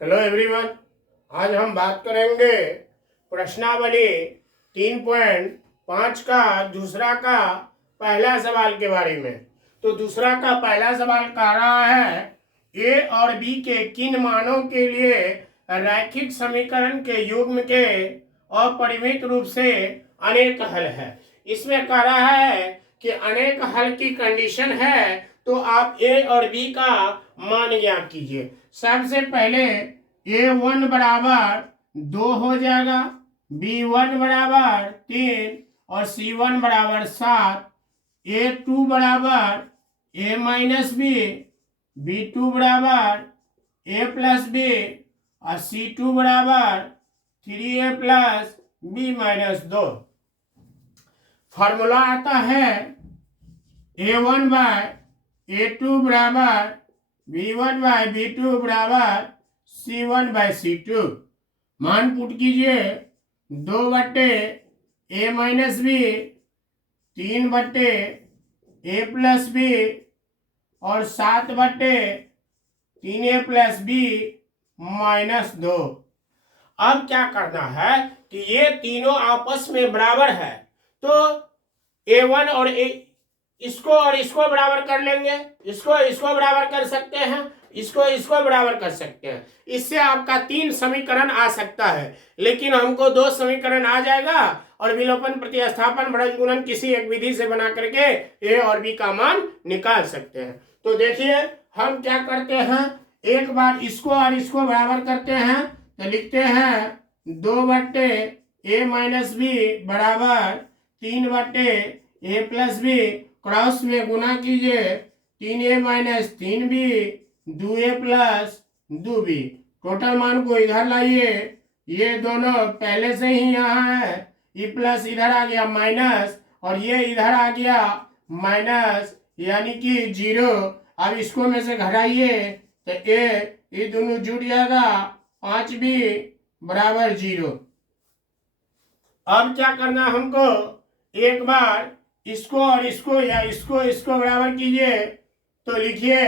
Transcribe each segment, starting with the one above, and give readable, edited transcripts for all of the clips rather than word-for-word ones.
Hello everyone. आज हम बात करेंगे प्रश्नावली 3.5 का दूसरा का पहला सवाल के बारे में। तो दूसरा का पहला सवाल कह रहा है ए और बी के किन मानों के लिए रैखिक समीकरण के युग्म के अपरिमित रूप से अनेक हल है। इसमें कह रहा है कि अनेक हल की कंडीशन है, तो आप ए और बी का मान ज्ञात कीजिए। सबसे पहले A1 बराबर 2 हो जाएगा, B1 बराबर 3 और C1 बराबर 7, A2 बराबर A माइनस बी, B2 बराबर A प्लस बी और C2 बराबर 3A plus B minus 2। Formula आता है A1 बाय A2 बराबर B1 बाय B2 बराबर C1 बाय C2। मान पुट कीजिए 2/A minus B, 3/A plus B और 7/3A प्लस बी माइनस 2। अब क्या करना है कि ये तीनों आपस में बराबर है, तो A1 और इसको बराबर कर लेंगे, इसको बराबर कर सकते हैं, इसको बराबर कर सकते हैं। इससे आपका 3 समीकरण आ सकता है, लेकिन हमको 2 समीकरण आ जाएगा और विलोपन प्रतिस्थापन बढ़त गुणन किसी एक विधि से बना करके ए और बी का मान निकाल सकते हैं। तो देखिए हम क्या करते हैं, एक बार इसको और इसको बराबर करते हैं, तो लिखते हैं 2/A माइनस बी बराबर 3/A प्लस बी, क्रॉस में गुना कीजिए 3A minus 3B 2A plus 2B। Total मान को इधर लाइए, ये दोनों पहले से ही यहाँ है, ये प्लस इधर आ गया माइनस और ये इधर आ गया माइनस, यानी कि 0। अब इसको में से घटाइए तो ये दोनों जुड़ जाएगा 5B बराबर 0। अब क्या करना हमको, एक बार इसको और इसको या इसको बराबर कीजिए, तो लिखिए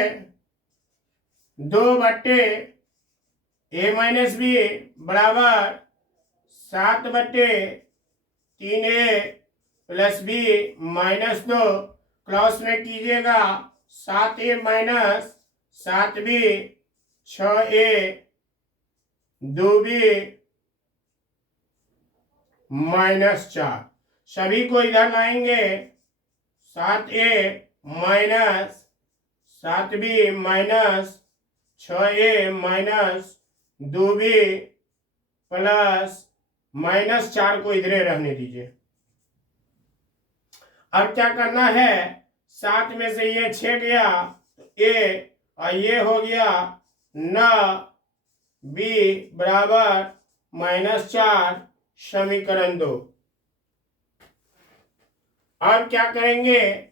2/A माइनस बी बराबर 7/3A plus B minus 2। Cross में कीजिएगा 7A minus 7B 6A 2B minus 4। सभी को इधर लाएंगे, 7A minus 7B minus 6A minus 2B plus minus 4 को इधरे रहने दीजिए। अब क्या करना है, 7 में से ये 6 गया तो A और ये हो गया 9B बराबर -4 समीकरण 2। अब क्या करेंगे,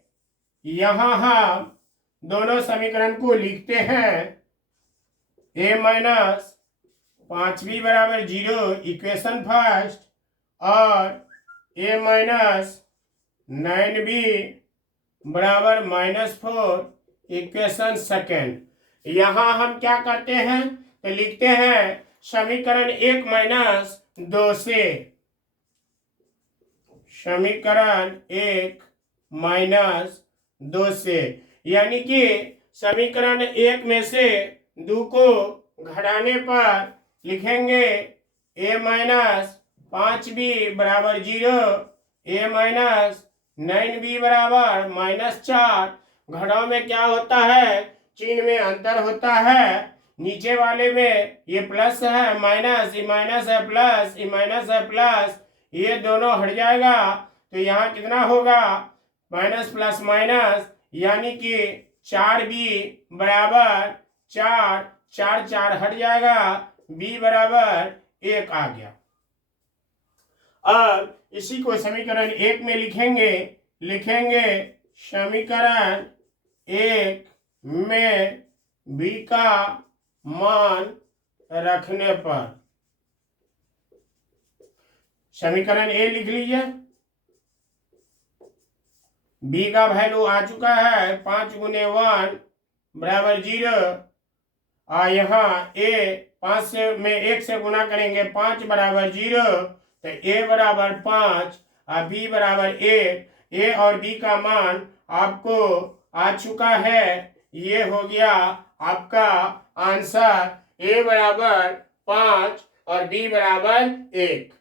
यहां हम दोनों समीकरण को लिखते हैं। A माइनस 5B बराबर 0 इक्वेशन फर्स्ट और A माइनस 9B बराबर -4 इक्वेशन सेकेंड। यहां हम क्या करते हैं, तो लिखते हैं समीकरण 1 माइनस 2 से, समीकरण 1 माइनस 2 से, यानी कि समीकरण 1 में से 2 को घटाने पर लिखेंगे A माइनस 5B बराबर 0, A माइनस 9B बराबर -4। घटाव में क्या होता है, चिन्ह में अंतर होता है। नीचे वाले में ये प्लस है, माइनस, ये माइनस है, प्लस, ये माइनस है, प्लस, ये दोनों हट जाएगा तो यहाँ कितना होगा, माइनस प्लस माइनस, यानी कि 4B बराबर 4, 4 4 हट जाएगा, B बराबर 1 आ गया। अब इसी को समीकरण 1 में लिखेंगे समीकरण 1 में B का मान रखने पर, समीकरण A लिख लीजिए, B का वैल्यू आ चुका है 5 × 1 बराबर 0 यहाँ ए 5 से में 1 से गुना करेंगे 5 बराबर 0, तो ए बराबर 5 और बी बराबर 1। ए और बी का मान आपको आ चुका है। ये हो गया आपका आंसर, ए बराबर 5 और बी बराबर 1।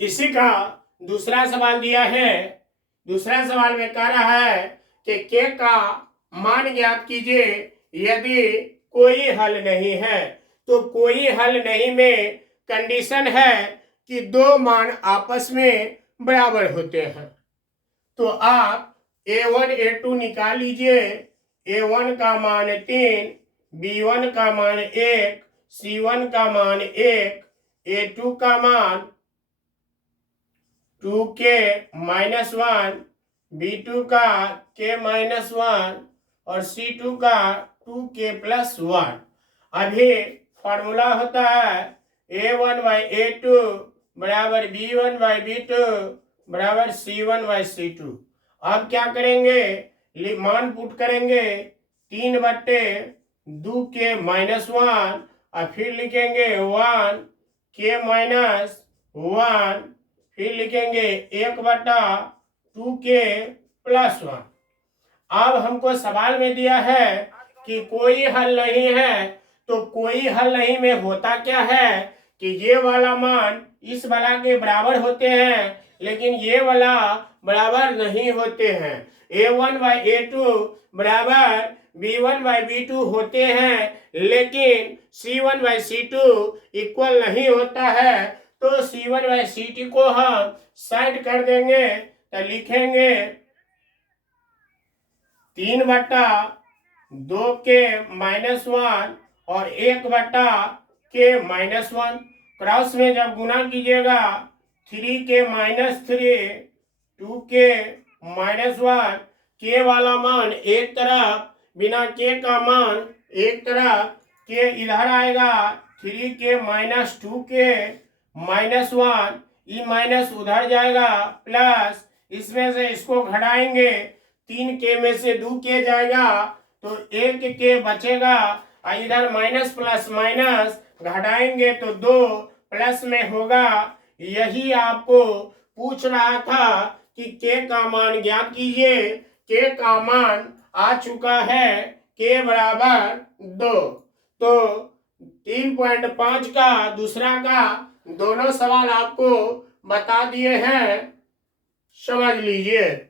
इसी का दूसरा सवाल दिया है। दूसरा सवाल में कह रहा है कि के का मान ज्ञात कीजिए यदि कोई हल नहीं है। तो कोई हल नहीं में कंडीशन है कि दो मान आपस में बराबर होते हैं। तो आप a1 a2 निकाल लीजिए। a1 का मान 3, b1 का मान 1, c1 का मान 1, a2 का मान 2k - 1, b2 का k - 1 और c2 का 2k + 1। अभी फॉर्मूला होता है a1/a2 बराबर b1/b2 बराबर c1/c2। अब क्या करेंगे, मान पुट करेंगे 3/2k - 1 और फिर लिखेंगे 1k - 1, फिर लिखेंगे 1/2k + 1। अब हमको सवाल में दिया है कि कोई हल नहीं है। तो कोई हल नहीं में होता क्या है कि ये वाला मान इस वाला के बराबर होते हैं, लेकिन ये वाला बराबर नहीं होते हैं। a1/a2 बराबर b1/b2 होते हैं, लेकिन c1/c2 इक्वल नहीं होता है। तो c1/c2 को हम साइड कर देंगे, तो लिखेंगे 3/2k - 1 और 1/k - 1। क्रॉस में जब गुना कीजिएगा 3k - 3, 2k - 1, के वाला मान एक तरफ, बिना के का मान एक तरफ, के इधर आएगा 3k - 2k - 1, ई माइनस उधर जाएगा प्लस, इसमें से इसको घटाएंगे 3k में से 2k जाएगा तो 1k बचेगा। इधर माइनस प्लस माइनस घटाएंगे तो 2 प्लस में होगा। यही आपको पूछ रहा था कि के का मान ज्ञात कीजिए। के का मान आ चुका है, के बराबर 2। तो 3.5 का दूसरा का दोनों सवाल आपको बता दिए हैं, समझ लीजिए।